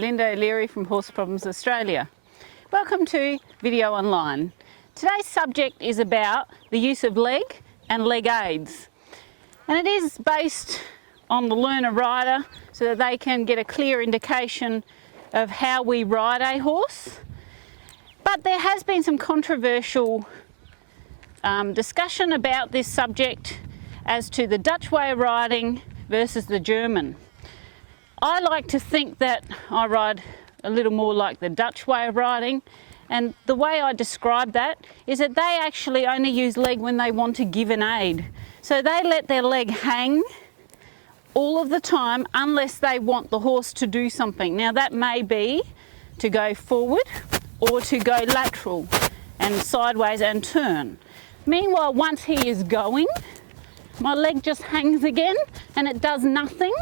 Linda O'Leary from Horse Problems Australia. Welcome to Video Online. Today's subject is about the use of leg and leg aids. And it is based on the learner rider so that they can get a clear indication of how we ride a horse. But there has been some controversial discussion about this subject as to the Dutch way of riding versus the German. I like to think that I ride a little more like the Dutch way of riding, and the way I describe that is that they actually only use leg when they want to give an aid. So they let their leg hang all of the time unless they want the horse to do something. Now that may be to go forward or to go lateral and sideways and turn. Meanwhile, once he is going, my leg just hangs again and it does nothing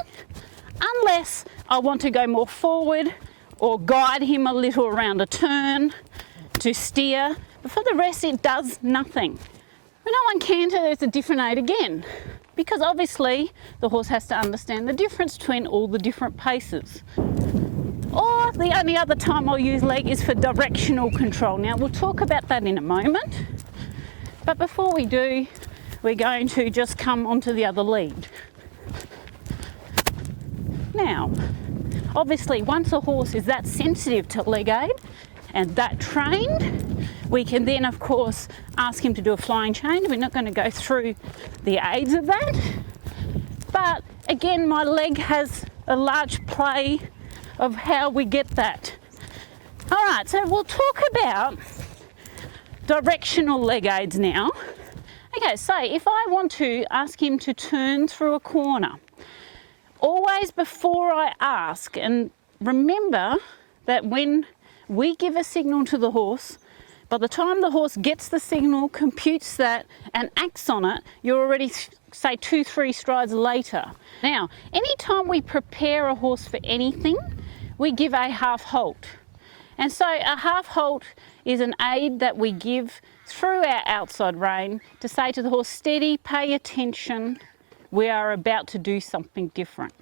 unless I want to go more forward or guide him a little around a turn to steer. But for the rest, it does nothing. When I canter, there's a different aid again, because obviously the horse has to understand the difference between all the different paces. Or the only other time I'll use leg is for directional control. Now we'll talk about that in a moment, but before we do, we're going to just come onto the other lead. Now, obviously once a horse is that sensitive to leg aid and that trained, we can then of course ask him to do a flying change. We're not going to go through the aids of that, but again my leg has a large play of how we get that. Alright, so we'll talk about directional leg aids now. Okay, say if I want to ask him to turn through a corner, always before I ask, and remember that when we give a signal to the horse, by the time the horse gets the signal, computes that and acts on it, you're already say 2-3 strides later. Now, anytime we prepare a horse for anything, we give a half halt. And so a half halt is an aid that we give through our outside rein to say to the horse, steady, pay attention, we are about to do something different.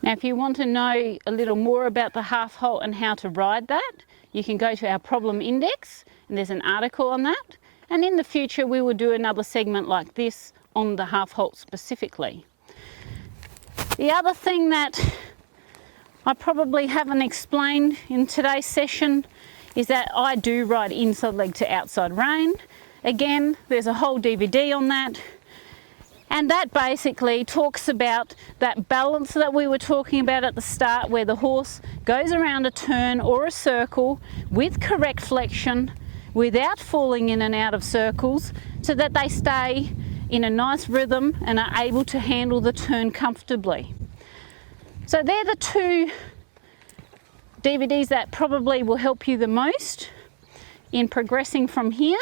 Now if you want to know a little more about the half halt and how to ride that, you can go to our problem index and there's an article on that. And in the future we will do another segment like this on the half halt specifically. The other thing that I probably haven't explained in today's session is that I do ride inside leg to outside rein. Again, there's a whole DVD on that. And that basically talks about that balance that we were talking about at the start, where the horse goes around a turn or a circle with correct flexion without falling in and out of circles, so that they stay in a nice rhythm and are able to handle the turn comfortably. So they're the two DVDs that probably will help you the most in progressing from here.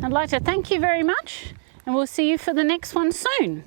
I'd like to thank you very much, and we'll see you for the next one soon.